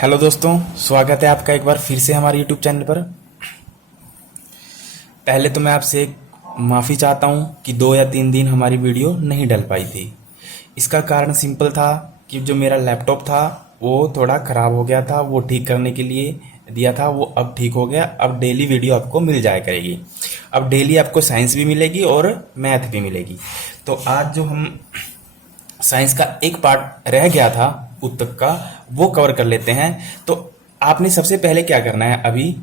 Hello दोस्तों, स्वागत है आपका एक बार फिर से हमारे यूट्यूब चैनल पर। पहले तो मैं आपसे एक माफ़ी चाहता हूँ कि 2 या 3 दिन हमारी वीडियो नहीं डल पाई थी। इसका कारण सिंपल था कि जो मेरा लैपटॉप था वो थोड़ा ख़राब हो गया था, वो ठीक करने के लिए दिया था, वो अब ठीक हो गया। अब डेली वीडियो आपको मिल जाया करेगी। अब डेली आपको साइंस भी मिलेगी और मैथ भी मिलेगी। तो आज जो हम साइंस का एक पार्ट रह गया था उत्तक का, वो कवर कर लेते हैं। तो आपने सबसे पहले क्या करना है, अभी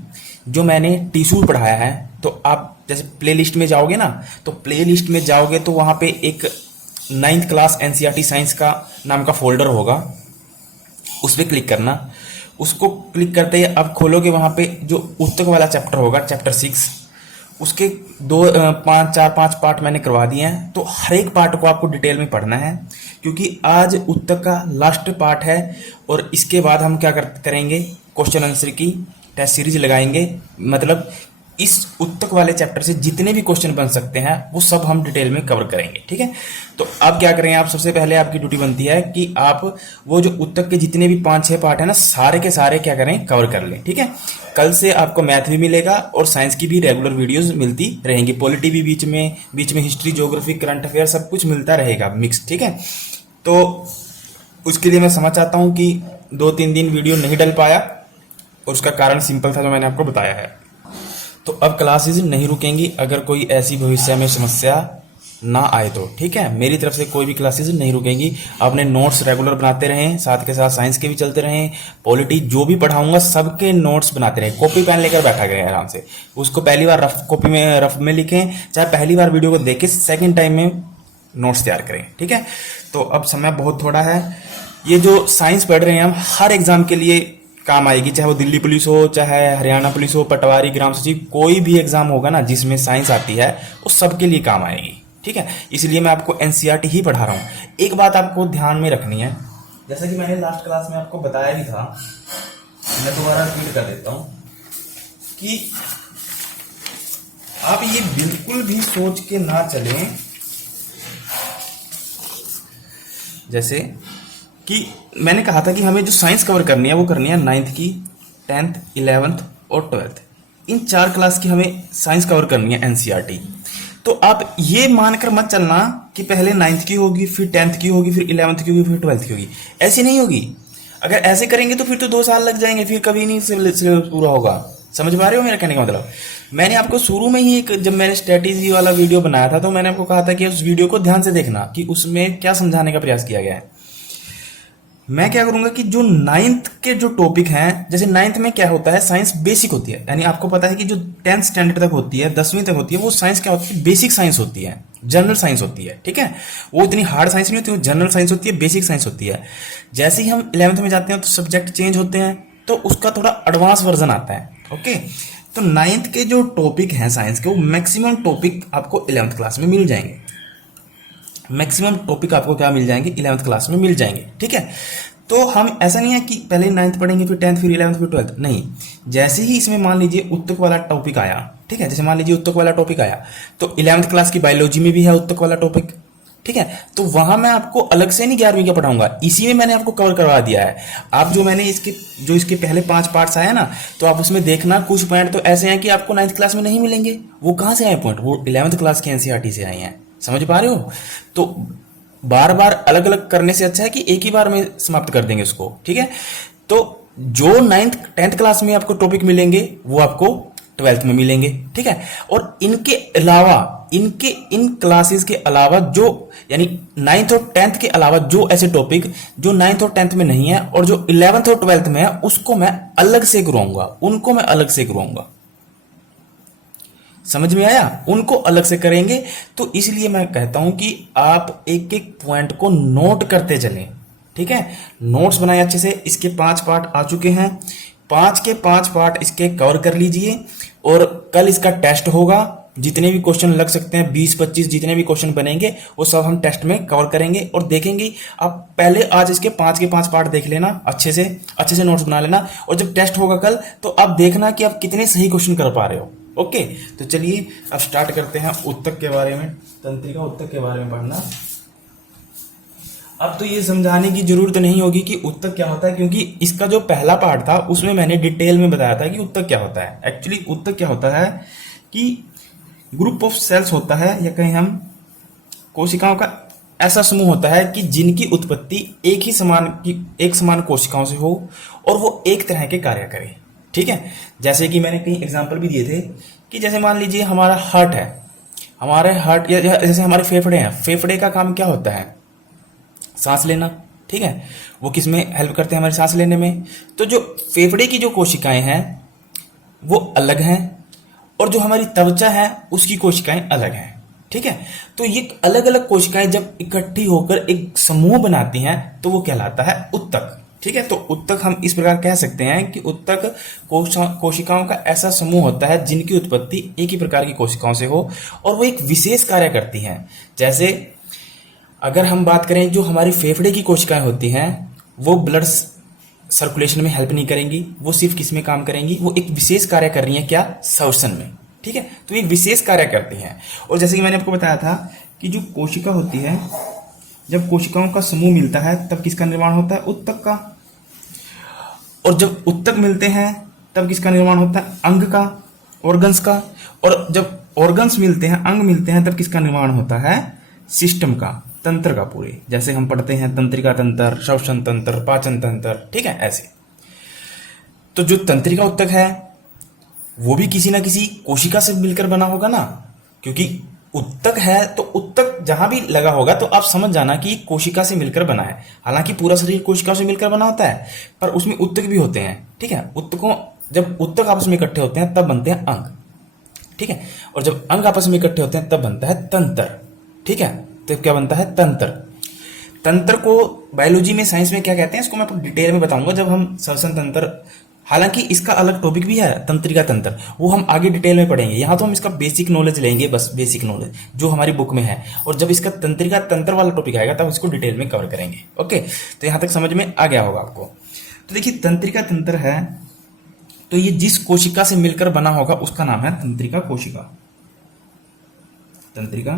जो मैंने टीसूल पढ़ाया है, तो आप जैसे प्लेलिस्ट में जाओगे ना, तो प्लेलिस्ट में जाओगे तो वहाँ पे एक 9th क्लास एनसीईआरटी साइंस का नाम का फोल्डर होगा, उस पर क्लिक करना। उसको क्लिक करते ही अब खोलोगे, वहाँ पे जो उत्तक वाला चैप्टर होगा, चैप्टर 6, उसके 5 पार्ट मैंने करवा दिए हैं। तो हर एक पार्ट को आपको डिटेल में पढ़ना है, क्योंकि आज उत्तक का लास्ट पार्ट है। और इसके बाद हम क्या करेंगे, क्वेश्चन आंसर की टेस्ट सीरीज लगाएंगे। मतलब इस उत्तक वाले चैप्टर से जितने भी क्वेश्चन बन सकते हैं वो सब हम डिटेल में कवर करेंगे, ठीक है। तो अब क्या करेंगे, आप सबसे पहले आपकी ड्यूटी बनती है कि आप वो जो उत्तक के जितने भी 5-6 पार्ट है ना, सारे के सारे क्या करें, कवर कर लें, ठीक है। कल से आपको मैथ भी मिलेगा और साइंस की भी रेगुलर वीडियोस मिलती रहेंगी। पॉलिटी भी बीच में हिस्ट्री, ज्योग्राफी, करंट अफेयर सब कुछ मिलता रहेगा मिक्स, ठीक है। तो उसके लिए मैं समझ चाहता हूँ कि 2-3 दिन वीडियो नहीं डल पाया, और उसका कारण सिंपल था जो मैंने आपको बताया है। तो अब क्लासेस नहीं रुकेंगी अगर कोई ऐसी भविष्य में समस्या ना आए तो, ठीक है। मेरी तरफ से कोई भी क्लासेस नहीं रुकेंगी। अपने नोट्स रेगुलर बनाते रहें, साथ के साथ साइंस के भी चलते रहें। पॉलिटी जो भी पढ़ाऊंगा सबके नोट्स बनाते रहें। कॉपी पेन लेकर बैठा गए आराम से, उसको पहली बार रफ में लिखें, चाहे पहली बार वीडियो को देखें, सेकेंड टाइम में नोट्स तैयार करें, ठीक है। तो अब समय बहुत थोड़ा है। ये जो साइंस पढ़ रहे हैं हम, हर एग्जाम के लिए काम आएगी, चाहे वो दिल्ली पुलिस हो, चाहे हरियाणा पुलिस हो, पटवारी, ग्राम सचिव, कोई भी एग्जाम होगा ना जिसमें साइंस आती है, वो सबके लिए काम आएगी, ठीक है। इसलिए मैं आपको एनसीईआरटी ही पढ़ा रहा हूँ। एक बात आपको ध्यान में रखनी है, जैसा कि मैंने लास्ट क्लास में आपको बताया भी था, मैं दोबारा रिपीट कर देता हूँ कि आप ये बिल्कुल भी सोच के ना चलें जैसे कि मैंने कहा था कि हमें जो साइंस कवर करनी है वो करनी है 9th की, 10th, 11th और 12th, इन 4 क्लास की हमें साइंस कवर करनी है एनसीईआरटी। तो आप ये मानकर मत चलना कि पहले 9th की होगी, फिर 10th की होगी, फिर 11th की होगी, फिर 12th की होगी। ऐसी नहीं होगी। अगर ऐसे करेंगे तो फिर तो 2 साल लग जाएंगे, फिर कभी नहीं सिलेबस पूरा होगा। समझ पा रहे हो मेरा कहने का मतलब। मैंने आपको शुरू में ही जब मैंने स्ट्रेटेजी वाला वीडियो बनाया था, तो मैंने आपको कहा था कि उस वीडियो को ध्यान से देखना कि उसमें क्या समझाने का प्रयास किया गया है। मैं क्या करूंगा कि जो 9th के जो टॉपिक हैं, जैसे 9th में क्या होता है, साइंस बेसिक होती है, यानी आपको पता है कि जो 10th स्टैंडर्ड तक होती है, 10वीं तक होती है, वो साइंस क्या होती है, बेसिक साइंस होती है, जनरल साइंस होती है, ठीक है। वो इतनी हार्ड साइंस नहीं होती, वो जनरल साइंस होती है, बेसिक साइंस होती है। जैसे ही हम 11th में जाते हैं तो सब्जेक्ट चेंज होते हैं, तो उसका थोड़ा एडवांस वर्जन आता है, ओके। तो 9th के जो टॉपिक हैं साइंस के, वो मैक्सिमम टॉपिक आपको 11th क्लास में मिल जाएंगे। मैक्सिमम टॉपिक आपको क्या मिल जाएंगे, 11th क्लास में मिल जाएंगे, ठीक है। तो हम ऐसा नहीं है कि पहले 9th पढ़ेंगे, फिर 10th, फिर 11th, फिर 12th, नहीं। जैसे ही इसमें मान लीजिए उत्तक वाला टॉपिक आया, ठीक है, जैसे मान लीजिए उत्तक वाला टॉपिक आया, तो 11th क्लास की बायोलॉजी में भी है उत्तक वाला टॉपिक, ठीक है। तो वहां मैं आपको अलग से नहीं 11वीं का पढ़ाऊंगा, इसी में मैंने आपको कवर करवा दिया है। आप जो मैंने इसके पहले 5 पार्ट्स आए ना, तो आप उसमें देखना, कुछ पॉइंट तो ऐसे हैं कि आपको 9th क्लास में नहीं मिलेंगे। वो कहां से आए पॉइंट, वो 11th क्लास के एनसीईआरटी से आए हैं। समझ पा रहे हो। तो बार बार अलग अलग करने से अच्छा है कि एक ही बार में समाप्त कर देंगे उसको, ठीक है। तो जो 9th 10th क्लास में आपको टॉपिक मिलेंगे वो आपको 12th में मिलेंगे, ठीक है। और इनके अलावा, इन क्लासेस के अलावा, जो यानी 9th और 10th के अलावा जो ऐसे टॉपिक जो 9th और 10th में नहीं है और जो 11th और 12th में है, उसको मैं अलग से करवाऊंगा, उनको मैं अलग से करवाऊंगा। समझ में आया, उनको अलग से करेंगे। तो इसलिए मैं कहता हूं कि आप एक एक पॉइंट को नोट करते चलें, ठीक है। नोट्स बनाए अच्छे से। इसके 5 पार्ट आ चुके हैं, 5 के 5 पार्ट इसके कवर कर लीजिए। और कल इसका टेस्ट होगा, जितने भी क्वेश्चन लग सकते हैं, 20-25 जितने भी क्वेश्चन बनेंगे, वो सब हम टेस्ट में कवर करेंगे और देखेंगे। आप पहले आज इसके 5 के 5 पार्ट देख लेना, अच्छे से नोट्स बना लेना, और जब टेस्ट होगा कल, तो आप देखना कि आप कितने सही क्वेश्चन कर पा रहे हो, ओके। तो चलिए अब स्टार्ट करते हैं उत्तक के बारे में, तंत्रिका उत्तक के बारे में पढ़ना। अब तो ये समझाने की जरूरत नहीं होगी कि उत्तक क्या होता है, क्योंकि इसका जो पहला पार्ट था उसमें मैंने डिटेल में बताया था कि उत्तक क्या होता है। एक्चुअली उत्तक क्या होता है कि ग्रुप ऑफ सेल्स होता है, या कहीं हम कोशिकाओं का ऐसा समूह होता है कि जिनकी उत्पत्ति एक समान कोशिकाओं से हो और वो एक तरह के कार्य करे। ठीक है, जैसे कि मैंने कई एग्जाम्पल भी दिए थे कि जैसे मान लीजिए हमारा हार्ट है, हमारे हार्ट या जैसे हमारे फेफड़े हैं, फेफड़े का काम क्या होता है? सांस लेना। ठीक है, वो किस में हेल्प करते हैं? हमारी सांस लेने में। तो जो फेफड़े की जो कोशिकाएं हैं वो अलग हैं, और जो हमारी त्वचा है उसकी कोशिकाएं अलग हैं। ठीक है, तो ये अलग अलग कोशिकाएं जब इकट्ठी होकर एक समूह बनाती हैं तो वो कहलाता है उत्तक। ठीक है, तो उत्तक हम इस प्रकार कह सकते हैं कि उत्तक कोशिकाओं का ऐसा समूह होता है जिनकी उत्पत्ति एक ही प्रकार की कोशिकाओं से हो और वो एक विशेष कार्य करती हैं। जैसे अगर हम बात करें, जो हमारी फेफड़े की कोशिकाएं होती हैं वो ब्लड सर्कुलेशन में हेल्प नहीं करेंगी, वो सिर्फ किस में काम करेंगी? वो एक विशेष कार्य कर रही हैं, क्या? श्वसन में। ठीक है, तो एक विशेष कार्य करती हैं। और जैसे कि मैंने आपको बताया था कि जो कोशिका होती है, जब कोशिकाओं का समूह मिलता है तब किसका निर्माण होता है? उत्तक का। और जब उत्तक मिलते हैं तब किसका निर्माण होता है? अंग का, ऑर्गन्स का। और जब ऑर्गन्स मिलते हैं, अंग मिलते हैं, तब किसका निर्माण होता है? सिस्टम का, तंत्र का पूरे। जैसे हम पढ़ते हैं तंत्रिका तंत्र, श्वसन तंत्र, पाचन तंत्र। ठीक है, ऐसे। तो जो तंत्रिका उत्तक है वो भी किसी ना किसी कोशिका से मिलकर बना होगा ना, क्योंकि उत्तक है तो उत्तक जहां भी लगा होगा तो आप समझ जाना कि कोशिका से मिलकर बना है। हालांकि पूरा शरीर कोशिका से मिलकर बना होता है, पर उसमें उत्तक भी होते हैं। ठीक है, उत्तकों जब उत्तक आपस में इकट्ठे होते हैं तब बनते हैं अंग। ठीक है, और जब अंग आपस में इकट्ठे होते हैं तब बनता है तंत्र। ठीक है, तो क्या बनता है? तंत्र। तंत्र को बायोलॉजी में, साइंस में क्या कहते हैं इसको मैं आपको डिटेल में बताऊंगा जब हम श्वसन तंत्र, हालांकि इसका अलग टॉपिक भी है तंत्रिका तंत्र, वो हम आगे डिटेल में पढ़ेंगे। यहाँ तो हम इसका बेसिक नॉलेज लेंगे, बस बेसिक नॉलेज जो हमारी बुक में है। और जब इसका तंत्रिका तंत्र वाला टॉपिक आएगा तब इसको डिटेल में कवर करेंगे। ओके, तो यहाँ तक समझ में आ गया होगा आपको। तो देखिए, तंत्रिका तंत्र है तो ये जिस कोशिका से मिलकर बना होगा उसका नाम है तंत्रिका कोशिका। तंत्रिका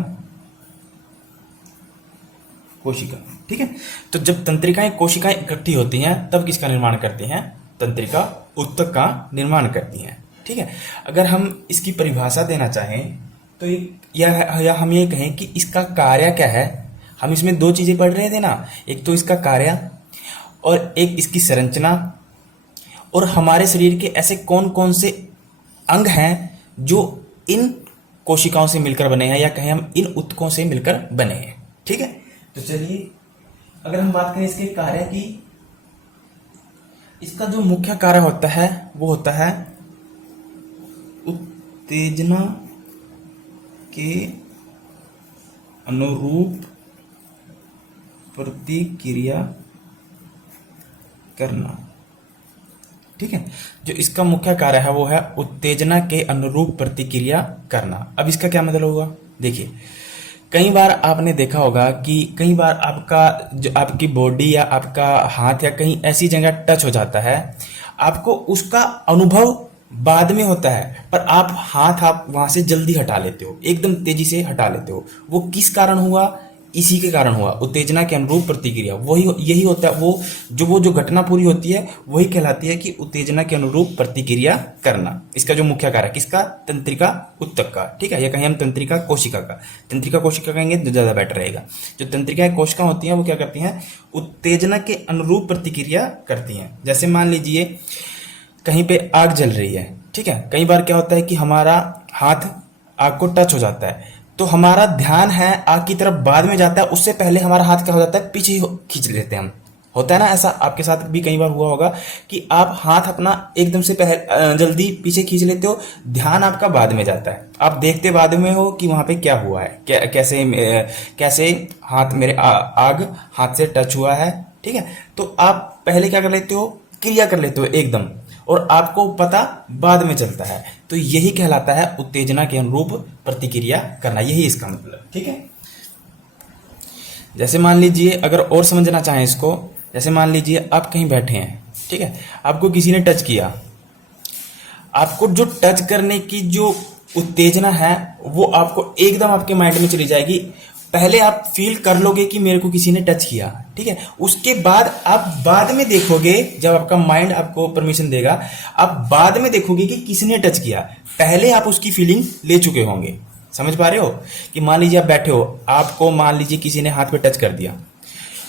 कोशिका। ठीक है, तो जब तंत्रिकाएं कोशिकाएं इकट्ठी होती हैं तब किसका निर्माण करती हैं? तंत्रिका उत्तक का निर्माण करती हैं। ठीक है, अगर हम इसकी परिभाषा देना चाहें तो या हम ये कहें कि इसका कार्य क्या है। हम इसमें दो चीजें पढ़ रहे थे ना, एक तो इसका कार्य और एक इसकी संरचना, और हमारे शरीर के ऐसे कौन कौन से अंग हैं जो इन कोशिकाओं से मिलकर बने हैं, या कहें हम इन उत्तकों से मिलकर बने हैं। ठीक है, तो चलिए अगर हम बात करें इसके कार्य की, इसका जो मुख्य कार्य होता है वो होता है उत्तेजना के अनुरूप प्रतिक्रिया करना। ठीक है, जो इसका मुख्य कार्य है वो है उत्तेजना के अनुरूप प्रतिक्रिया करना। अब इसका क्या मतलब होगा? देखिए, कई बार आपने देखा होगा कि कई बार आपकी बॉडी या आपका हाथ या कहीं ऐसी जगह टच हो जाता है, आपको उसका अनुभव बाद में होता है, पर आप वहां से जल्दी हटा लेते हो, एकदम तेजी से हटा लेते हो। वो किस कारण हुआ? इसी के कारण हुआ, उत्तेजना के अनुरूप प्रतिक्रिया। यही होता है, वो जो घटना पूरी होती है वही कहलाती है कि उत्तेजना के अनुरूप प्रतिक्रिया करना। इसका जो मुख्य कार्य किसका? तंत्रिका उत्तक का। ठीक है, या कहीं हम तंत्रिका कोशिका का। तंत्रिका कोशिका कहेंगे तो ज्यादा बेटर रहेगा। जो तंत्रिका कोशिका होती हैं वो क्या करती हैं? उत्तेजना के अनुरूप प्रतिक्रिया करती हैं। जैसे मान लीजिए कहीं पे आग जल रही है। ठीक है, कई बार क्या होता है कि हमारा हाथ आग को टच हो जाता है, तो हमारा ध्यान है आग की तरफ बाद में जाता है, उससे पहले हमारा हाथ क्या हो जाता है? पीछे खींच लेते हैं हम। होता है ना ऐसा, आपके साथ भी कई बार हुआ होगा कि आप हाथ अपना एकदम से पहले जल्दी पीछे खींच लेते हो, ध्यान आपका बाद में जाता है, आप देखते बाद में हो कि वहां पे क्या हुआ है, कैसे हाथ मेरे आग हाथ से टच हुआ है। ठीक है, तो आप पहले क्या कर लेते हो? क्रिया कर लेते हो एकदम, और आपको पता बाद में चलता है। तो यही कहलाता है उत्तेजना के अनुरूप प्रतिक्रिया करना, यही इसका मतलब। ठीक है, जैसे मान लीजिए अगर और समझना चाहें इसको, जैसे मान लीजिए आप कहीं बैठे हैं। ठीक है, आपको किसी ने टच किया, आपको जो टच करने की जो उत्तेजना है वो आपको एकदम आपके माइंड में चली जाएगी, पहले आप फील कर लोगे कि मेरे को किसी ने टच किया, ठीक है। उसके बाद आप बाद में देखोगे, जब आपका माइंड आपको परमिशन देगा, आप बाद में देखोगे कि किसने टच किया। पहले आप उसकी फीलिंग ले चुके होंगे। समझ पा रहे हो कि मान लीजिए आप बैठे हो, आपको मान लीजिए किसी ने हाथ पे टच कर दिया,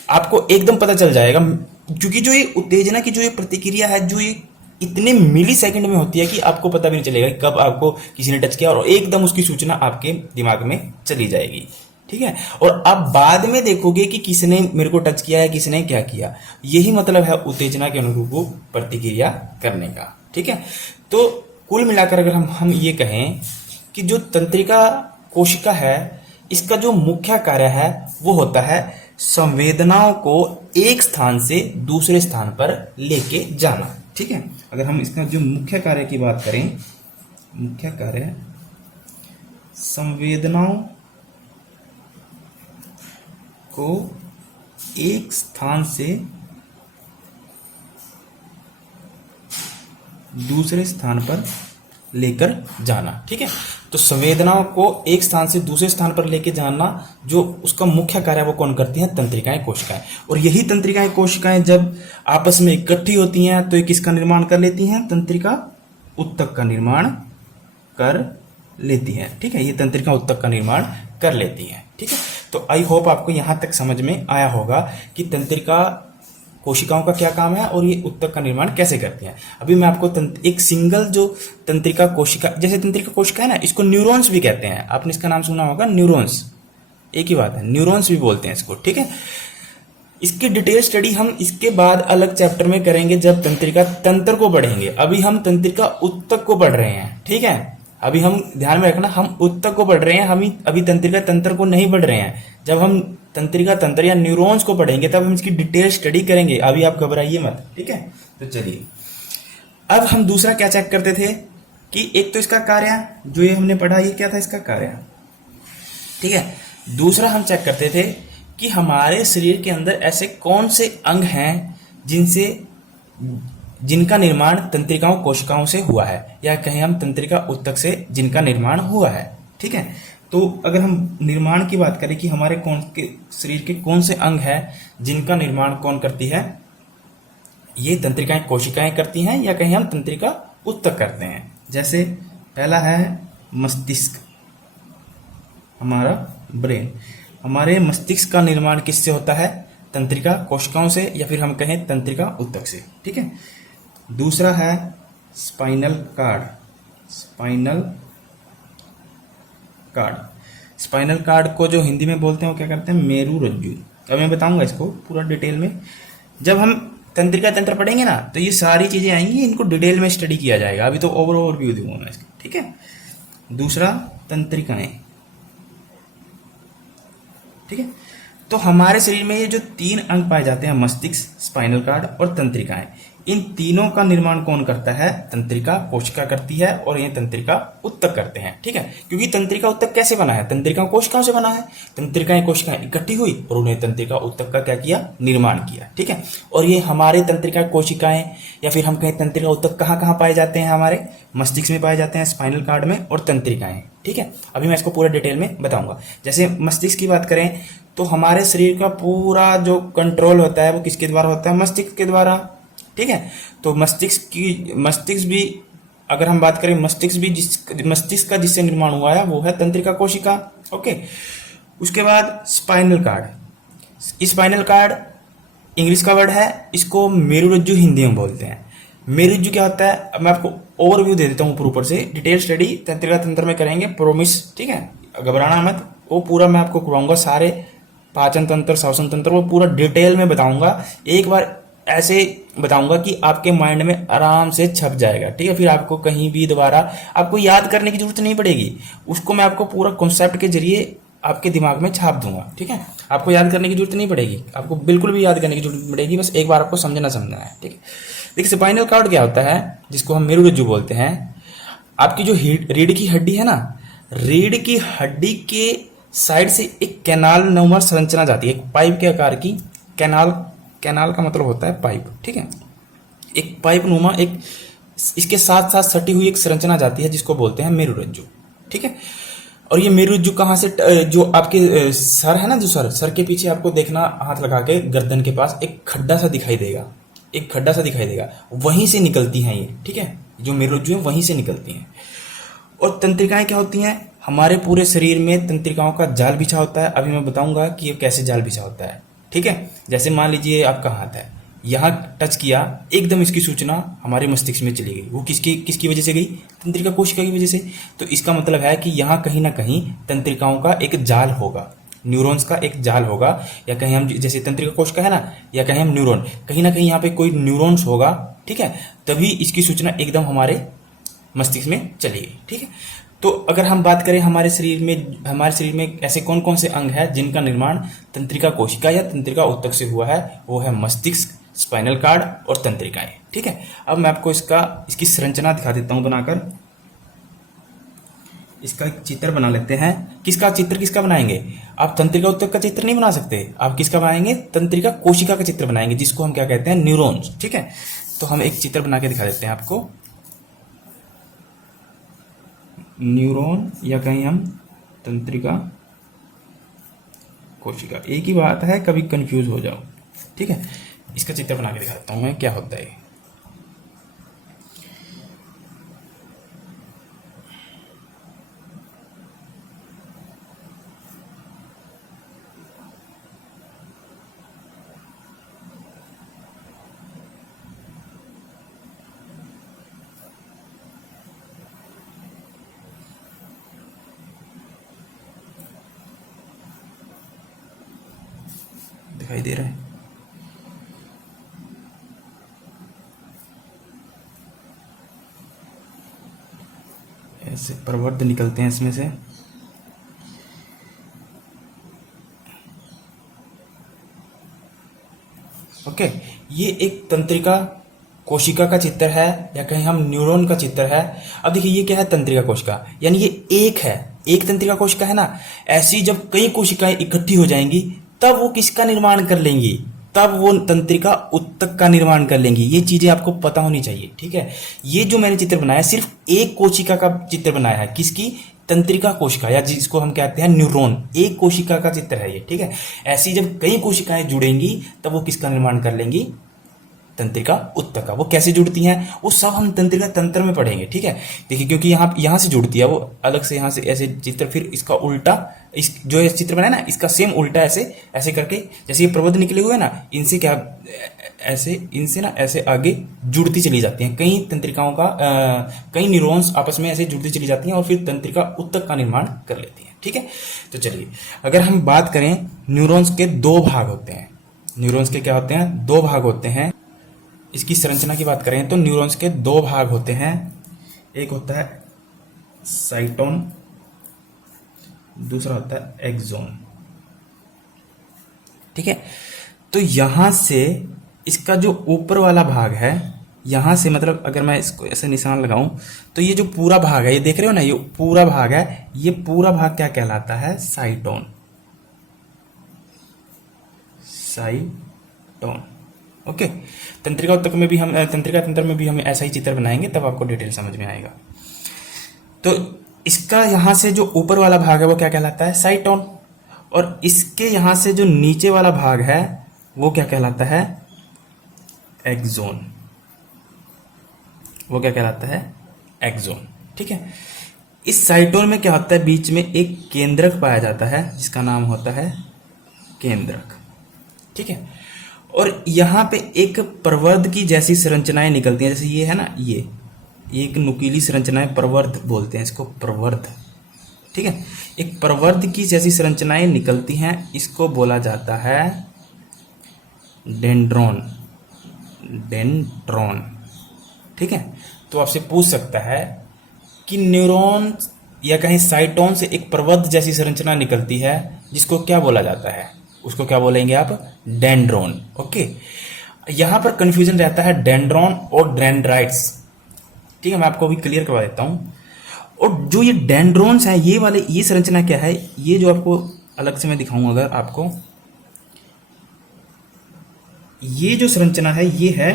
आपको एकदम पता चल जाएगा, क्योंकि जो ये उत्तेजना की जो ये प्रतिक्रिया है, जो ये इतने मिली सेकंड में होती है कि आपको पता भी नहीं चलेगा कि कब आपको किसी ने टच किया, और एकदम उसकी सूचना आपके दिमाग में चली जाएगी, ठीक है। और आप बाद में देखोगे कि किसने मेरे को टच किया है, किसने क्या किया। यही मतलब है उत्तेजना के अनुरूप प्रतिक्रिया करने का, ठीक है। तो कुल मिलाकर अगर हम ये कहें कि जो तंत्रिका कोशिका है, इसका जो मुख्य कार्य है वो होता है संवेदनाओं को एक स्थान से दूसरे स्थान पर लेके जाना, ठीक है। अगर हम इसका जो मुख्य कार्य की बात करें, मुख्य कार्य संवेदनाओं को एक स्थान से दूसरे स्थान पर लेकर जाना, ठीक है। तो संवेदनाओं को एक स्थान से दूसरे स्थान पर लेकर जाना जो उसका मुख्य कार्य है वो कौन करती हैं? तंत्रिकाएं कोशिकाएं। और यही तंत्रिकाएं कोशिकाएं जब आपस में इकट्ठी होती हैं तो ये किसका निर्माण कर लेती हैं? तंत्रिका उत्तक का निर्माण कर लेती हैं, ठीक है। ये तंत्रिका उत्तक का निर्माण कर लेती हैं, ठीक है। तो आई होप आपको यहां तक समझ में आया होगा कि तंत्रिका कोशिकाओं का क्या काम है और ये उत्तक का निर्माण कैसे करती हैं। अभी मैं आपको एक सिंगल जो तंत्रिका कोशिका, जैसे तंत्रिका कोशिका है ना, इसको न्यूरॉन्स भी कहते हैं। आपने इसका नाम सुना होगा, न्यूरॉन्स, एक ही बात है, न्यूरॉन्स भी बोलते हैं इसको, ठीक है। इसकी डिटेल स्टडी हम इसके बाद अलग चैप्टर में करेंगे जब तंत्रिका तंत्र को पढ़ेंगे। अभी हम तंत्रिका उत्तक को पढ़ रहे हैं, ठीक है। अभी हम ध्यान में रखना, हम उत्तक को पढ़ रहे हैं, हम अभी तंत्रिका तंत्र को नहीं पढ़ रहे हैं। जब हम तंत्रिका तंत्र या न्यूरॉन्स को पढ़ेंगे तब हम इसकी डिटेल स्टडी करेंगे। अभी आप घबराइए मत, ठीक है। तो चलिए, अब हम दूसरा क्या चेक करते थे कि एक तो इसका कार्य, जो ये हमने पढ़ा, ये क्या था इसका कार्य, ठीक है। दूसरा हम चेक करते थे कि हमारे शरीर के अंदर ऐसे कौन से अंग हैं जिनका निर्माण तंत्रिकाओं कोशिकाओं से हुआ है, या कहें हम तंत्रिका उत्तक से जिनका निर्माण हुआ है, ठीक है। तो अगर हम निर्माण की बात करें कि हमारे शरीर के कौन से अंग हैं जिनका निर्माण कौन करती है, ये तंत्रिकाएं कोशिकाएं करती हैं, या कहें हम तंत्रिका उत्तक करते हैं। जैसे पहला है मस्तिष्क, हमारा ब्रेन। हमारे मस्तिष्क का निर्माण किससे होता है? तंत्रिका कोशिकाओं से, या फिर हम कहें तंत्रिका उत्तक से, ठीक है। दूसरा है स्पाइनल कार्ड। स्पाइनल कार्ड को जो हिंदी में बोलते हैं वो क्या करते हैं? मेरू रज्जु। अब मैं बताऊंगा इसको पूरा डिटेल में। जब हम तंत्रिका तंत्र पढ़ेंगे ना तो ये सारी चीजें आएंगी, इनको डिटेल में स्टडी किया जाएगा। अभी तो ओवरव्यू दूंगा मैं इसका, ठीक है। दूसरा तंत्रिकाएं, ठीक है। तो हमारे शरीर में ये जो 3 अंग पाए जाते हैं, मस्तिष्क, स्पाइनल कार्ड और तंत्रिकाएं, इन तीनों का निर्माण कौन करता है? तंत्रिका कोशिका करती है, और ये तंत्रिका उत्तक करते हैं, ठीक है। क्योंकि तंत्रिका उत्तक कैसे बना है? तंत्रिका कोशिकाओं से बना है। तंत्रिकाएं कोशिकाएं इकट्ठी हुई और उन्हें तंत्रिका उत्तक का क्या किया? निर्माण किया, ठीक है। और ये हमारे तंत्रिका कोशिकाएं या फिर हम कहें तंत्रिका उत्तक कहाँ कहाँ पाए जाते हैं? हमारे मस्तिष्क में पाए जाते हैं, स्पाइनल कार्ड में, और तंत्रिकाएं, ठीक है। अभी मैं इसको पूरा डिटेल में बताऊंगा। जैसे मस्तिष्क की बात करें तो हमारे शरीर का पूरा जो कंट्रोल होता है वो किसके द्वारा होता है? मस्तिष्क के द्वारा, ठीक है। तो मस्तिष्क भी अगर हम बात करें, मस्तिष्क का जिससे निर्माण हुआ है वो है तंत्रिका कोशिका, ओके। उसके बाद spinal cord. Spinal cord English का वर्ड है, इसको मेरुरज्जु हिंदी में बोलते हैं। मेरुरज्जु क्या होता है? अब मैं आपको ओवरव्यू दे देता हूँ ऊपर से। डिटेल स्टडी तंत्रिका तंत्र में करेंगे, प्रोमिस, ठीक है। घबराना मत, वो पूरा मैं आपको करवाऊंगा। सारे पाचन तंत्र, श्वसन तंत्र वो पूरा डिटेल में बताऊंगा। एक बार ऐसे बताऊंगा कि आपके माइंड में आराम से छप जाएगा, ठीक है। फिर आपको कहीं भी दोबारा आपको याद करने की जरूरत नहीं पड़ेगी, उसको मैं आपको पूरा कॉन्सेप्ट के जरिए आपके दिमाग में छाप दूंगा, ठीक है। आपको याद करने की जरूरत नहीं पड़ेगी, आपको बिल्कुल भी याद करने की जरूरत पड़ेगी, बस एक बार आपको समझना है, ठीक है। देखिए स्पाइनल कार्ड क्या होता है, जिसको हम मेरुरज्जु बोलते हैं। आपकी जो रीढ़ की हड्डी है ना, रीढ़ की हड्डी के साइड से एक कैनाल नुमा संरचना जाती है, एक पाइप के आकार की। कैनाल का मतलब होता है पाइप, ठीक है। एक पाइप नुमा एक इसके साथ साथ सटी हुई एक संरचना जाती है जिसको बोलते हैं मेरुरज्जु, ठीक है। और ये मेरुरज्जु कहाँ से जो आपके सर है ना, जो सर के पीछे आपको देखना, हाथ लगा के गर्दन के पास एक खड्डा सा दिखाई देगा, एक खड्डा सा दिखाई देगा, वहीं से निकलती हैं ये, ठीक है, जो मेरुरज्जु है वहीं से निकलती हैं। और तंत्रिकाएं क्या होती हैं, हमारे पूरे शरीर में तंत्रिकाओं का जाल बिछा होता है। अभी मैं बताऊंगा कि ये कैसे जाल बिछा होता है, ठीक है। जैसे मान लीजिए आपका हाथ है, यहाँ टच किया, एकदम इसकी सूचना हमारे मस्तिष्क में चली गई। वो किसकी किसकी वजह से गई, तंत्रिका कोशिका की वजह से। तो इसका मतलब है कि यहाँ कहीं ना कहीं तंत्रिकाओं का एक जाल होगा, न्यूरॉन्स का एक जाल होगा, या कहीं हम जैसे तंत्रिका कोशिका है ना, या कहीं हम न्यूरॉन, कहीं ना कहीं यहाँ पे कोई न्यूरॉन्स होगा, ठीक है, तभी इसकी सूचना एकदम हमारे मस्तिष्क में चली गई, ठीक है। तो अगर हम बात करें हमारे शरीर में ऐसे कौन कौन से अंग हैं जिनका निर्माण तंत्रिका कोशिका या तंत्रिका ऊतक से हुआ है, वो है मस्तिष्क, स्पाइनल कार्ड और तंत्रिकाएं, ठीक है। अब मैं आपको इसकी संरचना दिखा देता हूं बनाकर। इसका एक चित्र बना लेते हैं। किसका बनाएंगे, आप तंत्रिका ऊतक का चित्र नहीं बना सकते, आप किसका बनाएंगे, तंत्रिका कोशिका का चित्र बनाएंगे, जिसको हम क्या कहते हैं, न्यूरॉन्स, ठीक है। तो हम एक चित्र बना के दिखा देते हैं आपको। न्यूरॉन या कहीं हम तंत्रिका कोशिका, एक ही बात है, कभी कंफ्यूज हो जाओ, ठीक है। इसका चित्र बना के दिखा देता हूं मैं, क्या होता है। दिखाई दे रहा है, ऐसे प्रवर्ध निकलते हैं इसमें से। ओके, ये एक तंत्रिका कोशिका का चित्र है, या कहीं हम न्यूरॉन का चित्र है। अब देखिए ये क्या है, तंत्रिका कोशिका, यानी ये एक है, एक तंत्रिका कोशिका है ना। ऐसी जब कई कोशिकाएं इकट्ठी हो जाएंगी तब वो किसका निर्माण कर लेंगी, तब वो तंत्रिका ऊतक का निर्माण कर लेंगी। ये चीजें आपको पता होनी चाहिए, ठीक है। ये जो मैंने चित्र बनाया सिर्फ एक कोशिका का चित्र बनाया है, किसकी, तंत्रिका कोशिका, या जिसको हम कहते हैं न्यूरॉन, एक कोशिका का चित्र है ये, ठीक है। ऐसी जब कई कोशिकाएं जुड़ेंगी तब वो किसका निर्माण कर लेंगी, तंत्रिका ऊतक का। वो कैसे जुड़ती हैं, वो सब हम तंत्रिका तंत्र में पढ़ेंगे, ठीक है। देखिए क्योंकि यहाँ से जुड़ती है वो अलग से, यहाँ से ऐसे चित्र, फिर इसका उल्टा, इस जो चित्र बनाया ना, इसका सेम उल्टा ऐसे ऐसे करके, जैसे ये प्रबंध निकले हुए ना, इनसे क्या ऐसे, इनसे ना ऐसे आगे जुड़ती चली जाती हैं। कई तंत्रिकाओं का कई न्यूरॉन्स आपस में ऐसे जुड़ती चली जाती हैं और फिर तंत्रिका ऊतक का निर्माण कर लेती हैं, ठीक है। तो चलिए अगर हम बात करें, न्यूरॉन्स के दो भाग होते हैं। न्यूरॉन्स के क्या होते हैं, दो भाग होते हैं। इसकी संरचना की बात करें तो न्यूरॉन्स के दो भाग होते हैं, एक होता है साइटोन, दूसरा होता है एक्सोन, ठीक है। तो यहां से इसका जो ऊपर वाला भाग है, यहां से मतलब अगर मैं इसको ऐसे निशान लगाऊं तो ये जो पूरा भाग है, ये देख रहे हो ना, ये पूरा भाग है, ये पूरा भाग क्या कहलाता है, साइटोन, साइटोन, ओके। तंत्रिका ऊतक में भी हम, तंत्रिका तंत्र में भी हम ऐसा ही चित्र बनाएंगे, तब आपको डिटेल समझ में आएगा। तो इसका यहां से जो ऊपर वाला भाग है वो क्या कहलाता है, साइटोन, और इसके यहां से जो नीचे वाला भाग है वो क्या कहलाता है, एक्सोन, वो क्या कहलाता है, एक्सोन, ठीक है। इस साइटोन में क्या होता है, बीच में एक केंद्रक पाया जाता है जिसका नाम होता है केंद्रक, ठीक है। और यहां पे एक प्रवर्ध की जैसी संरचनाएं निकलती हैं, जैसे ये है ना, ये एक नुकीली संरचनाएं, प्रवर्ध बोलते हैं इसको, प्रवर्ध, ठीक है। एक प्रवर्ध की जैसी संरचनाएं निकलती हैं, इसको बोला जाता है डेंड्रॉन, डेंड्रॉन, ठीक है। तो आपसे पूछ सकता है कि न्यूरॉन या कहीं साइटोन से एक प्रवर्ध जैसी संरचना निकलती है, जिसको क्या बोला जाता है, उसको क्या बोलेंगे आप, डेंड्रॉन, ओके। यहां पर कंफ्यूजन रहता है डेंड्रॉन और डेंड्राइट्स, ठीक है। मैं आपको अभी क्लियर करवा देता हूं। और जो ये डेंड्रॉन्स हैं, ये वाले, ये संरचना क्या है, ये जो आपको अलग से मैं दिखाऊंगा अगर आपको, ये जो संरचना है ये है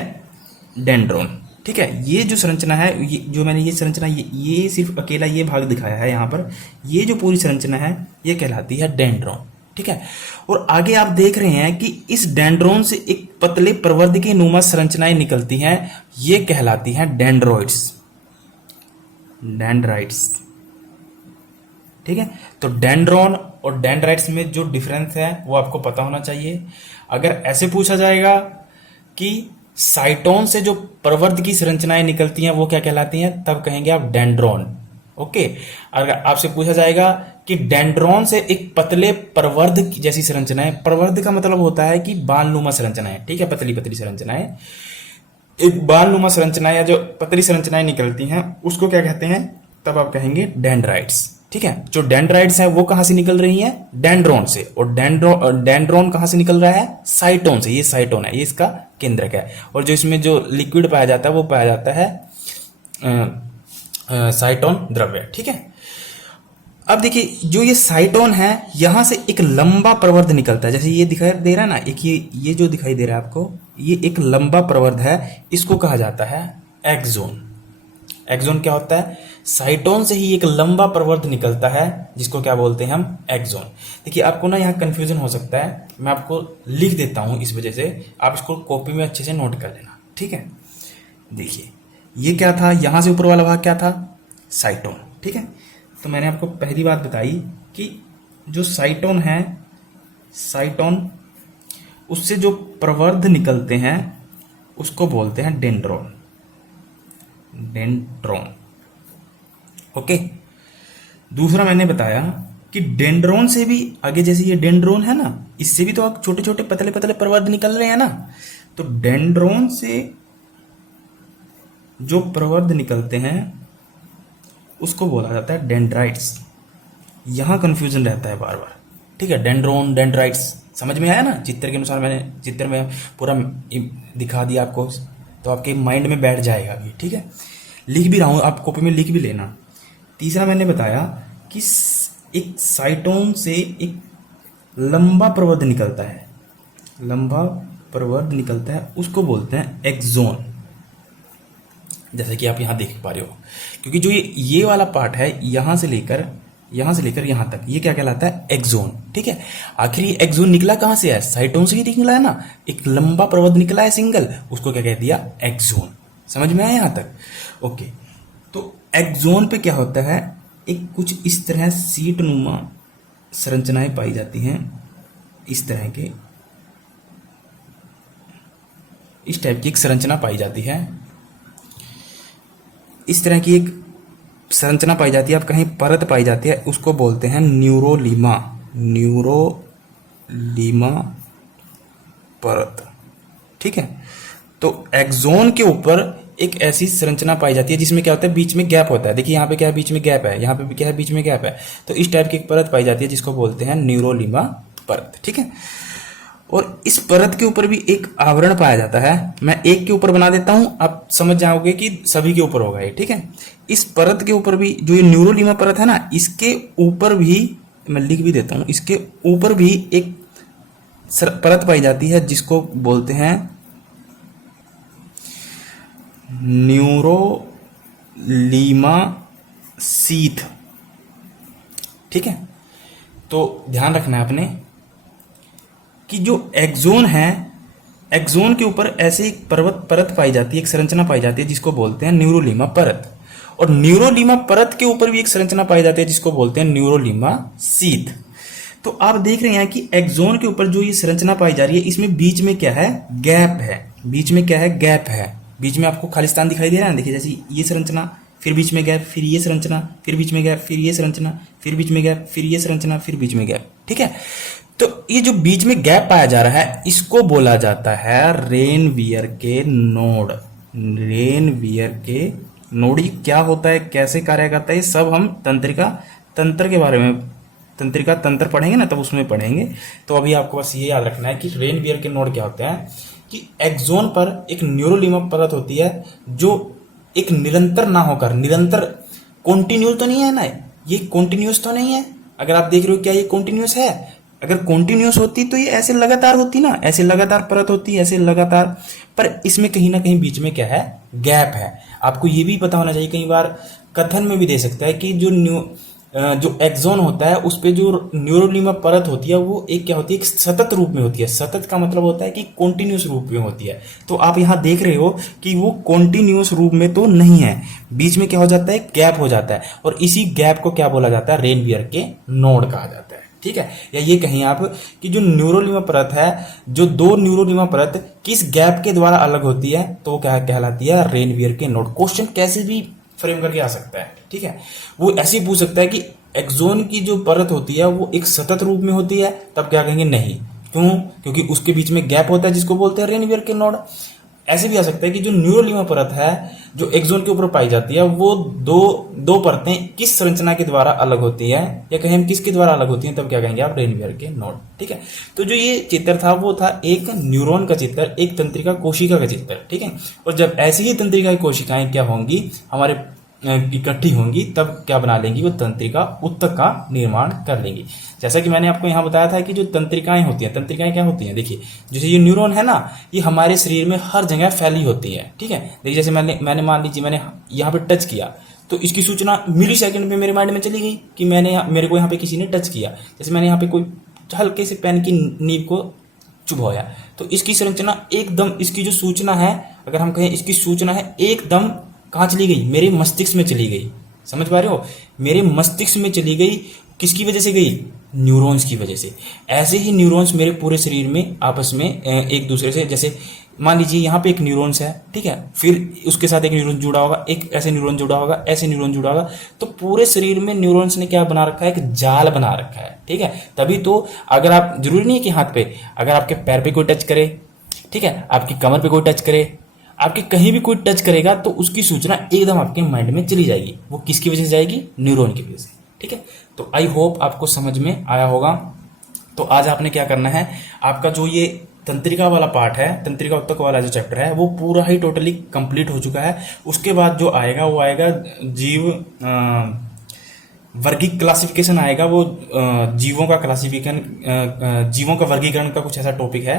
डेंड्रॉन, ठीक है। ये जो संरचना है, ये जो मैंने ये संरचना, ये सिर्फ अकेला ये भाग दिखाया है यहाँ पर, ये जो पूरी संरचना है ये कहलाती है डेंड्रॉन। ठीक है। और आगे आप देख रहे हैं कि इस डेंड्रोन से एक पतले प्रवर्ध की नुमा संरचनाएं निकलती हैं, ये कहलाती हैं डेंड्रॉइड्स, डेंड्राइट्स। ठीक है। तो डेंड्रॉन और डेंड्राइट्स में जो डिफरेंस है वो आपको पता होना चाहिए। अगर ऐसे पूछा जाएगा कि साइटोन से जो प्रवर्ध की संरचनाएं निकलती हैं वो क्या कहलाती हैं, तब कहेंगे आप डेंड्रॉन। ओके। अगर आपसे पूछा जाएगा कि डेंड्रॉन से एक पतले प्रवर्ध जैसी संरचनाएं, प्रवर्ध का मतलब होता है कि बालनुमा संरचनाएं, ठीक है, पतली पतली संरचनाएं, एक बालनुमा संरचनाएं या जो पतली संरचनाएं निकलती हैं उसको क्या कहते हैं, तब आप कहेंगे डेंड्राइट्स। ठीक है। जो डेंड्राइट्स हैं वो कहां से निकल रही हैं, डेंड्रॉन से, और डेंड्रॉन कहां से निकल रहा है, साइटोन से। ये साइटोन है, ये इसका केंद्रक है, और जो इसमें जो लिक्विड पाया जाता है वो पाया जाता है साइटोन द्रव्य। ठीक है। अब देखिए जो ये साइटोन है यहां से एक लंबा प्रवर्ध निकलता है, जैसे ये दिखाई दे रहा है ना, एक ये जो दिखाई दे रहा है आपको, ये एक लंबा प्रवर्ध है, इसको कहा जाता है एक्सोन। एक्सोन क्या होता है, साइटोन से ही एक लंबा प्रवर्ध निकलता है जिसको क्या बोलते हैं हम, एक्सोन। देखिए आपको ना यहाँ कंफ्यूजन हो सकता है, मैं आपको लिख देता हूं, इस वजह से आप इसको कॉपी में अच्छे से नोट कर लेना। ठीक है। देखिए ये क्या था, यहां से ऊपर वाला भाग क्या था, साइटोन। ठीक है। तो मैंने आपको पहली बात बताई कि जो साइटोन है, साइटोन उससे जो प्रवर्ध निकलते हैं उसको बोलते हैं डेंड्रोन, डेंड्रोन। ओके। दूसरा मैंने बताया कि डेंड्रोन से भी आगे, जैसे ये डेंड्रोन है ना, इससे भी तो आप छोटे छोटे पतले पतले प्रवर्ध निकल रहे हैं ना, तो डेंड्रोन से जो प्रवर्ध निकलते हैं उसको बोला जाता है डेंड्राइट्स। यहां कंफ्यूजन रहता है बार बार। ठीक है। डेंड्रोन, डेंड्राइट्स समझ में आया ना, चित्र के अनुसार मैंने चित्र में पूरा दिखा दिया आपको, तो आपके माइंड में बैठ जाएगा अभी। ठीक है। लिख भी रहा हूं, आप कॉपी में लिख भी लेना। तीसरा मैंने बताया कि एक साइटोन से एक लंबा प्रवर्ध निकलता है, लंबा प्रवर्ध निकलता है, उसको बोलते हैं एक्सोन, जैसे कि आप यहां देख पा रहे हो। क्योंकि जो ये वाला पार्ट है यहां से लेकर यहां तक, ये क्या कहलाता है, एक्सोन। ठीक है। आखिर ये एक्सोन निकला कहां से है, साइटोन से ही निकला है ना, एक लंबा प्रवर्ध निकला है सिंगल, उसको क्या कह दिया, एक्सोन। समझ में आया यहां तक। ओके। तो एक्सोन पे क्या होता है, एक कुछ इस तरह सीट नुमा संरचनाएं पाई जाती हैं, इस तरह के, इस टाइप की एक संरचना पाई जाती है, इस तरह की एक संरचना पाई जाती है, आप कहीं परत पाई जाती है, उसको बोलते हैं न्यूरोलीमा, न्यूरोलीमा परत। ठीक है। तो एक्सोन के ऊपर एक ऐसी संरचना पाई जाती है जिसमें क्या होता है, बीच में गैप होता है। देखिए यहाँ पे क्या है, बीच में गैप है, यहाँ पे भी क्या है, बीच में गैप है। तो इस टाइप की एक परत पाई जाती है जिसको बोलते हैं न्यूरोलीमा परत। ठीक है। और इस परत के ऊपर भी एक आवरण पाया जाता है, मैं एक के ऊपर बना देता हूं, आप समझ जाओगे कि सभी के ऊपर होगा ये। ठीक है। इस परत के ऊपर भी, जो ये न्यूरोलीमा परत है ना, इसके ऊपर भी, मैं लिख भी देता हूं, इसके ऊपर भी एक परत पाई जाती है जिसको बोलते हैं न्यूरोलीमा सीथ। ठीक है। तो ध्यान रखना है आपने कि जो एक्सोन है, एक्सोन के ऊपर ऐसे एक परत पाई जाती है, एक संरचना पाई जाती है जिसको बोलते हैं न्यूरोलीमा परत, और न्यूरोलीमा परत के ऊपर भी एक संरचना पाई जाती है जिसको बोलते हैं न्यूरोलीमा सीथ। तो आप देख रहे हैं कि एक्सोन के ऊपर जो ये संरचना पाई जा रही है, इसमें बीच में क्या है, गैप है, बीच में क्या है, गैप है, बीच में आपको खालिस्तान दिखाई दे रहा है। देखिए जैसे ये संरचना, फिर बीच में गैप, फिर ये संरचना, फिर बीच में गैप, फिर ये संरचना, फिर बीच में गैप, फिर ये संरचना, फिर बीच में गैप। ठीक है। तो ये जो बीच में गैप पाया जा रहा है इसको बोला जाता है रेनवियर के नोड। रेनवियर के नोड ये क्या होता है, कैसे कार्य करता है, ये सब हम तंत्र के बारे में, तंत्रिका तंत्र पढ़ेंगे ना, तब उसमें पढ़ेंगे। तो अभी आपको बस ये याद रखना है कि रेनवियर के नोड क्या होते हैं, कि एक्सोन पर एक न्यूरोलीमा परत होती है जो एक निरंतर ना होकर, निरंतर कॉन्टिन्यूस तो नहीं है ना, ये कॉन्टिन्यूस तो नहीं है। अगर आप देख रहे हो क्या ये कॉन्टिन्यूस है, अगर कॉन्टिन्यूस होती तो ये ऐसे लगातार होती ना, ऐसे लगातार परत होती, ऐसे लगातार, पर इसमें कहीं ना कहीं बीच में क्या है, गैप है। आपको ये भी पता होना चाहिए, कई बार कथन में भी दे सकता है कि जो एक्सोन होता है उस पे जो न्यूरोलिमा परत होती है वो एक क्या होती है, एक सतत रूप में होती है। सतत का मतलब होता है कि कॉन्टिन्यूस रूप में होती है। तो आप यहाँ देख रहे हो कि वो कॉन्टिन्यूस रूप में तो नहीं है, बीच में क्या हो जाता है, गैप हो जाता है, और इसी गैप को क्या बोला जाता है, रेनवियर के नोड कहा जाता है। ठीक है, या ये कहीं आप कि जो न्यूरोलिमा परत है, जो दो न्यूरोलिमा परत किस गैप के द्वारा अलग होती है, तो वो क्या कहलाती है, रेनवियर के नोड। क्वेश्चन कैसे भी फ्रेम करके आ सकता है। ठीक है, वो ऐसे ही पूछ सकता है कि एक्सोन की जो परत होती है वो एक सतत रूप में होती है, तब क्या कहेंगे, नहीं। क्यों? क्योंकि उसके बीच में गैप होता है जिसको बोलते हैं रेनवियर के नोड। ऐसे भी आ सकता है कि जो न्यूरोलिमा परत है जो एक्सोन के ऊपर पाई जाती है वो दो परतें किस संरचना के द्वारा अलग होती है, या कहें हम किसके द्वारा अलग होती हैं, तब क्या कहेंगे आप, रेनवियर के नोड। ठीक है, तो जो ये चित्र था वो था एक न्यूरॉन का चित्र, एक तंत्रिका कोशिका का चित्र। ठीक है, और जब ऐसी ही तंत्रिका कोशिकाएं क्या होंगी, हमारे इकट्ठी होंगी, तब क्या बना लेंगी, वो तंत्रिका उत्तक का निर्माण कर लेंगी। जैसा कि मैंने आपको यहाँ बताया था कि जो तंत्रिकाएं होती हैं, तंत्रिकाएं क्या होती हैं, देखिए जैसे ये न्यूरॉन है ना, ये हमारे शरीर में हर जगह फैली होती है। ठीक है, देखिए जैसे मैंने मान लीजिए मैंने यहाँ पे टच किया, तो इसकी सूचना मिली सेकेंड में मेरे माइंड में चली गई कि मेरे को यहाँ पे किसी ने टच किया। जैसे मैंने यहाँ पे कोई हल्के से पेन की नीब को चुभाया, तो इसकी संरचना एकदम, इसकी जो सूचना है, अगर हम कहें इसकी सूचना है एकदम कहाँ चली गई, मेरे मस्तिष्क में चली गई। समझ पा रहे हो, मेरे मस्तिष्क में चली गई, किसकी वजह से गई, न्यूरॉन्स की वजह से। ऐसे ही न्यूरॉन्स मेरे पूरे शरीर में आपस में एक दूसरे से, जैसे मान लीजिए यहाँ पे एक न्यूरॉन्स है, ठीक है, फिर उसके साथ एक न्यूरॉन जुड़ा होगा, एक ऐसे न्यूरॉन जुड़ा होगा, ऐसे न्यूरॉन जुड़ा होगा, तो पूरे शरीर में न्यूरॉन्स ने क्या बना रखा है, एक जाल बना रखा है। ठीक है, तभी तो अगर आप, जरूरी नहीं है कि हाथ पे, अगर आपके पैर पे कोई टच करे, ठीक है, आपकी कमर पे कोई टच करे, आपके कहीं भी कोई टच करेगा, तो उसकी सूचना एकदम आपके माइंड में चली जाएगी। वो किसकी वजह से जाएगी, न्यूरॉन की वजह से। ठीक है, तो आई होप आपको समझ में आया होगा। तो आज आपने क्या करना है, आपका जो ये तंत्रिका वाला पार्ट है, तंत्रिका उत्तक वाला जो चैप्टर है, वो पूरा ही टोटली कंप्लीट हो चुका है। उसके बाद जो आएगा वो आएगा जीव वर्गीक क्लासिफिकेशन आएगा, वो जीवों का क्लासिफिकेशन, जीवों का वर्गीकरण का कुछ ऐसा टॉपिक है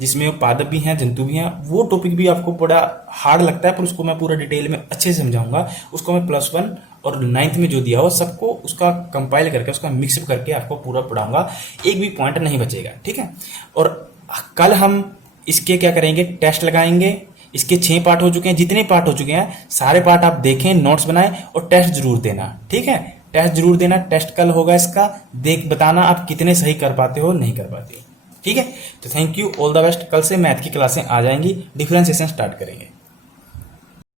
जिसमें पादप भी हैं, जंतु भी हैं। वो टॉपिक भी आपको बड़ा हार्ड लगता है, पर उसको मैं पूरा डिटेल में अच्छे से समझाऊंगा। उसको मैं +1 और 9th में जो दिया हो सबको उसका कंपाइल करके, उसका मिक्सअप करके आपको पूरा पढ़ाऊंगा, एक भी पॉइंट नहीं बचेगा। ठीक है, और कल हम इसके क्या करेंगे, टेस्ट लगाएंगे। इसके 6 पार्ट हो चुके हैं, जितने पार्ट हो चुके हैं सारे पार्ट आप देखें, नोट्स बनाएं और टेस्ट जरूर देना। ठीक है, टेस्ट जरूर देना, टेस्ट कल होगा इसका, देख बताना आप कितने सही कर पाते हो, नहीं कर पाते हो। ठीक है, तो thank you, all the best. कल से मैथ की क्लासें आ जाएंगी, डिफरेंशिएशन स्टार्ट करेंगे।